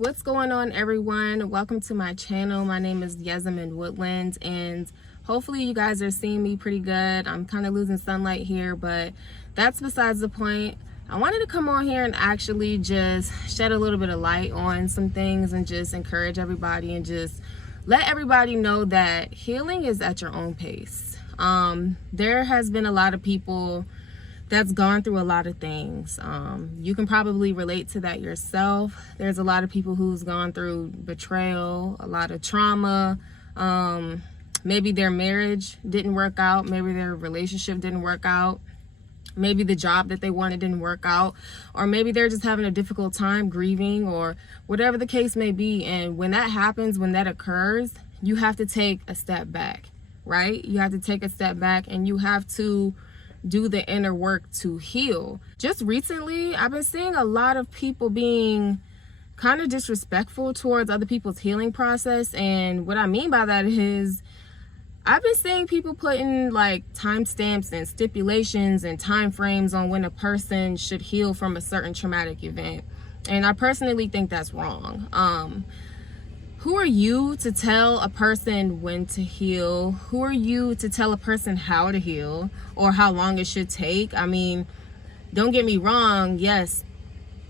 What's going on, everyone? Welcome to my channel. My name is Yasmin Woodlands, and hopefully you guys are seeing me pretty good. I'm kind of losing sunlight here, but that's besides the point. I wanted to come on here and actually just shed a little bit of light on some things and just encourage everybody and just let everybody know that healing is at your own pace. There has been a lot of people that's gone through a lot of things. You can probably relate to that yourself. There's a lot of people who's gone through betrayal, a lot of trauma. Maybe their marriage didn't work out. Maybe their relationship didn't work out. Maybe the job that they wanted didn't work out. Or maybe they're just having a difficult time grieving, or whatever the case may be. And when that happens, when that occurs, you have to take a step back, right? You have to take a step back and you have to do the inner work to heal. Just recently, I've been seeing a lot of people being kind of disrespectful towards other people's healing process. And what I mean by that is, I've been seeing people putting like timestamps and stipulations and time frames on when a person should heal from a certain traumatic event. And I personally think that's wrong. Who are you to tell a person when to heal? Who are you to tell a person how to heal or how long it should take? I mean, don't get me wrong. Yes,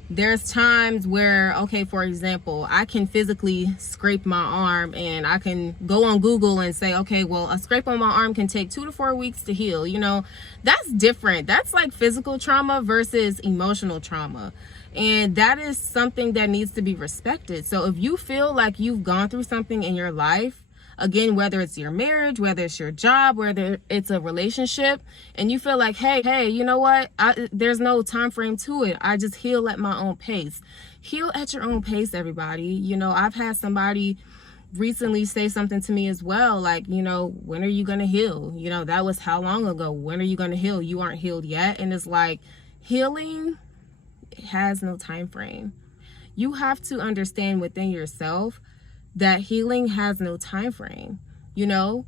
there's times where, okay, for example, I can physically scrape my arm and I can go on Google and say, okay, well, a scrape on my arm can take 2 to 4 weeks to heal. You know, that's different. That's like physical trauma versus emotional trauma. And that is something that needs to be respected. So if you feel like you've gone through something in your life, again, whether it's your marriage, whether it's your job, whether it's a relationship, and you feel like, hey, you know what? There's no time frame to it. I just heal at my own pace. Heal at your own pace, everybody. You know, I've had somebody recently say something to me as well, like, you know, when are you going to heal? You know, that was how long ago? When are you going to heal? You aren't healed yet. And it's like, healing has no time frame. You have to understand within yourself that healing has no time frame. You know,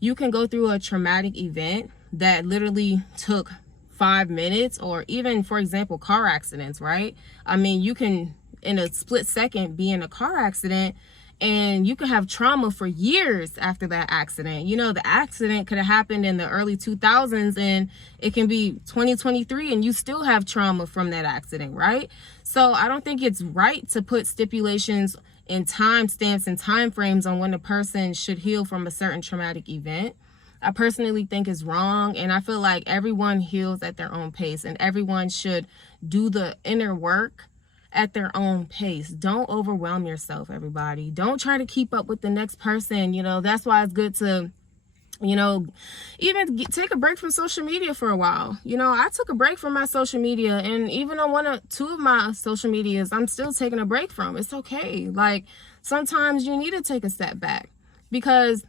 you can go through a traumatic event that literally took 5 minutes, or even, for example, car accidents, right? I mean, you can in a split second be in a car accident and you could have trauma for years after that accident. You know, the accident could have happened in the early 2000s and it can be 2023 and you still have trauma from that accident, right? So I don't think it's right to put stipulations and timestamps and time frames on when a person should heal from a certain traumatic event. I personally think it's wrong, and I feel like everyone heals at their own pace and everyone should do the inner work at their own pace. Don't overwhelm yourself, everybody. Don't try to keep up with the next person. You know, that's why it's good to, you know, even take a break from social media for a while. You know, I took a break from my social media, and even on 2 of my social medias, I'm still taking a break from. It's okay. Like, sometimes you need to take a step back, because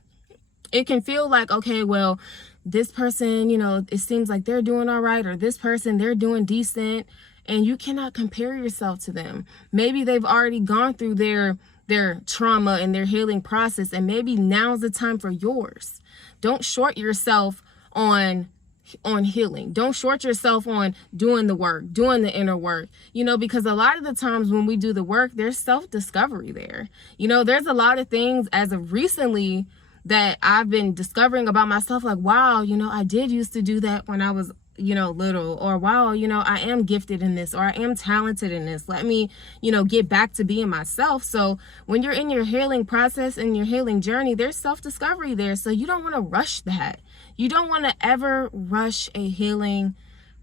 it can feel like, okay, well, this person, you know, it seems like they're doing all right, or this person, they're doing decent. And you cannot compare yourself to them. Maybe they've already gone through their trauma and their healing process, and maybe now's the time for yours. Don't short yourself on healing. Don't short yourself on doing the work, doing the inner work, you know, because a lot of the times when we do the work, there's self-discovery there. You know, there's a lot of things as of recently that I've been discovering about myself, like, wow, you know, I did used to do that when I was, you know, little, or wow, you know, I am gifted in this, or I am talented in this. Let me, you know, get back to being myself. So when you're in your healing process and your healing journey, there's self-discovery there. So you don't want to rush that. You don't want to ever rush a healing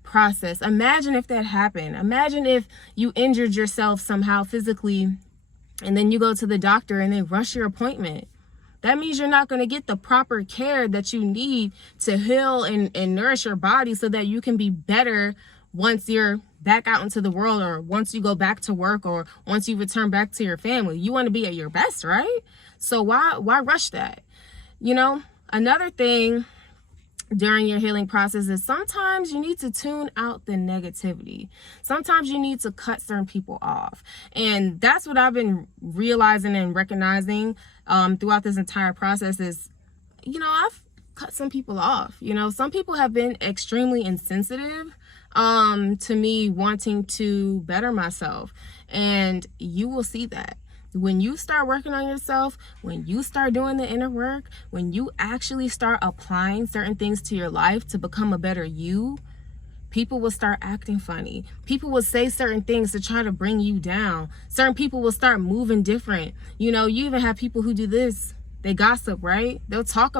process. Imagine if that happened. Imagine if you injured yourself somehow physically, and then you go to the doctor and they rush your appointment. That means you're not going to get the proper care that you need to heal and nourish your body so that you can be better once you're back out into the world, or once you go back to work, or once you return back to your family. You want to be at your best, right? So why rush that? You know, another thing during your healing process is sometimes you need to tune out the negativity. Sometimes you need to cut certain people off. And that's what I've been realizing and recognizing throughout this entire process is, you know, I've cut some people off. You know, some people have been extremely insensitive to me wanting to better myself. And you will see that. When you start working on yourself, when you start doing the inner work, when you actually start applying certain things to your life to become a better you, people will start acting funny. People will say certain things to try to bring you down. Certain people will start moving different. You know, you even have people who do this. They gossip, right? They'll talk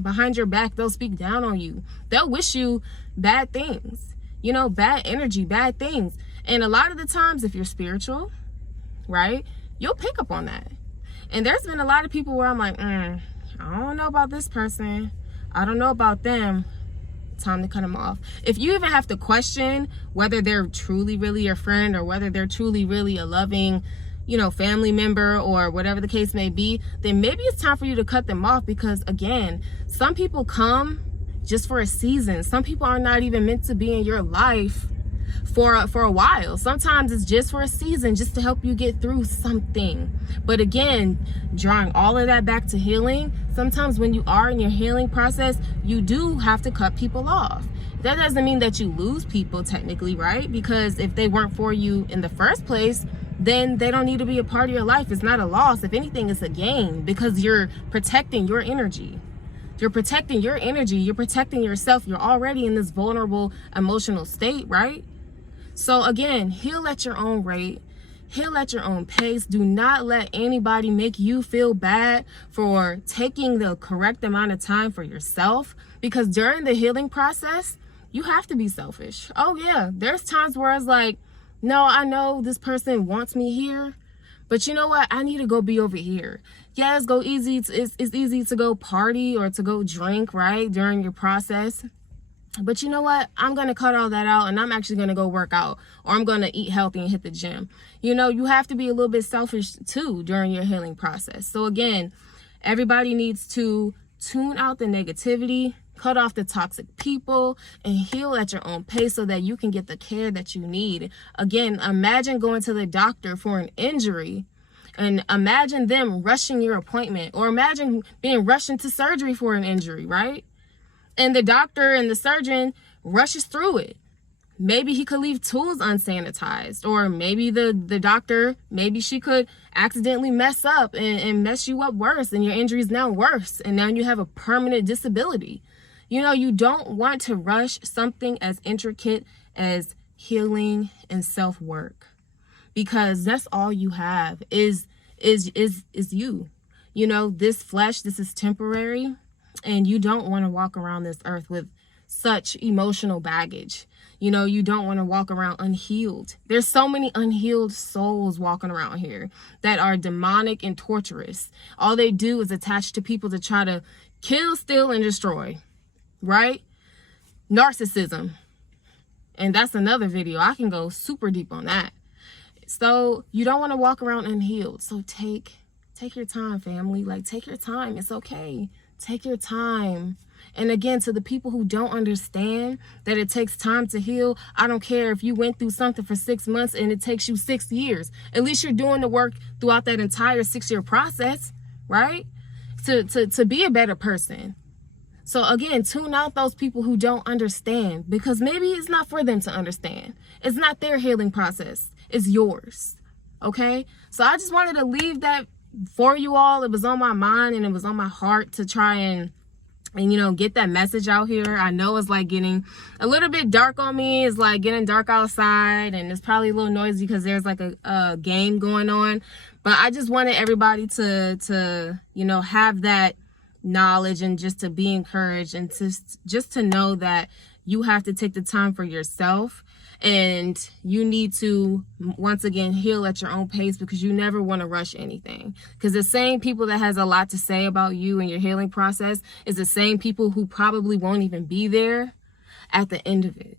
behind your back. They'll speak down on you. They'll wish you bad things, you know, bad energy, bad things. And a lot of the times, if you're spiritual, right, you'll pick up on that. And there's been a lot of people where I'm like, I don't know about this person. I don't know about them. Time to cut them off. If you even have to question whether they're truly really your friend or whether they're truly really a loving, you know, family member or whatever the case may be, then maybe it's time for you to cut them off, because again, some people come just for a season. Some people are not even meant to be in your life for a while. Sometimes it's just for a season, just to help you get through something. But again, drawing all of that back to healing, sometimes when you are in your healing process, you do have to cut people off. That doesn't mean that you lose people technically, right? Because if they weren't for you in the first place, then they don't need to be a part of your life. It's not a loss. If anything, it's a gain, because you're protecting your energy. You're protecting your energy. You're protecting yourself. You're already in this vulnerable emotional state, right? So again, heal at your own rate. Heal at your own pace. Do not let anybody make you feel bad for taking the correct amount of time for yourself, because during the healing process, you have to be selfish. Oh yeah, there's times where it's like, no, I know this person wants me here, but you know what? I need to go be over here. Yes, go easy. It's easy to go party or to go drink, right, during your process. But you know what? I'm going to cut all that out, and I'm actually going to go work out, or I'm going to eat healthy and hit the gym. You know, you have to be a little bit selfish too during your healing process. So again, everybody needs to tune out the negativity, cut off the toxic people, and heal at your own pace so that you can get the care that you need. Again, imagine going to the doctor for an injury, and imagine them rushing your appointment, or imagine being rushed into surgery for an injury, right? And the doctor and the surgeon rushes through it. Maybe he could leave tools unsanitized, or maybe the doctor, maybe she could accidentally mess up and mess you up worse, and your injury is now worse, and now you have a permanent disability. You know, you don't want to rush something as intricate as healing and self-work, because that's all you have is you. You know, this flesh, this is temporary. And you don't want to walk around this earth with such emotional baggage. You know, you don't want to walk around unhealed. There's so many unhealed souls walking around here that are demonic and torturous. All they do is attach to people to try to kill, steal, and destroy, right? Narcissism. And that's another video. I can go super deep on that. So you don't want to walk around unhealed. So take your time, family. Like, take your time. It's okay. Take your time. And again, to the people who don't understand that it takes time to heal, I don't care if you went through something for 6 months and it takes you 6 years. At least you're doing the work throughout that entire 6-year process, right? To be a better person. So again, tune out those people who don't understand, because maybe it's not for them to understand. It's not their healing process. It's yours. Okay? So I just wanted to leave that for you all. It was on my mind and it was on my heart to try and you know, get that message out here. I know it's like getting a little bit dark on me. It's like getting dark outside, and it's probably a little noisy because there's like a game going on. But I just wanted everybody to you know, have that knowledge, and just to be encouraged, and just to know that you have to take the time for yourself. And you need to, once again, heal at your own pace, because you never want to rush anything. Because the same people that has a lot to say about you and your healing process is the same people who probably won't even be there at the end of it.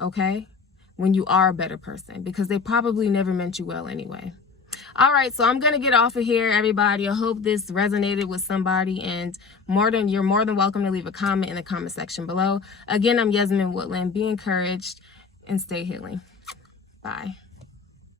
Okay? When you are a better person, because they probably never meant you well anyway. All right, so I'm going to get off of here, everybody. I hope this resonated with somebody, and you're more than welcome to leave a comment in the comment section below. Again, I'm Yasmin Woodland. Be encouraged and stay healing. Bye.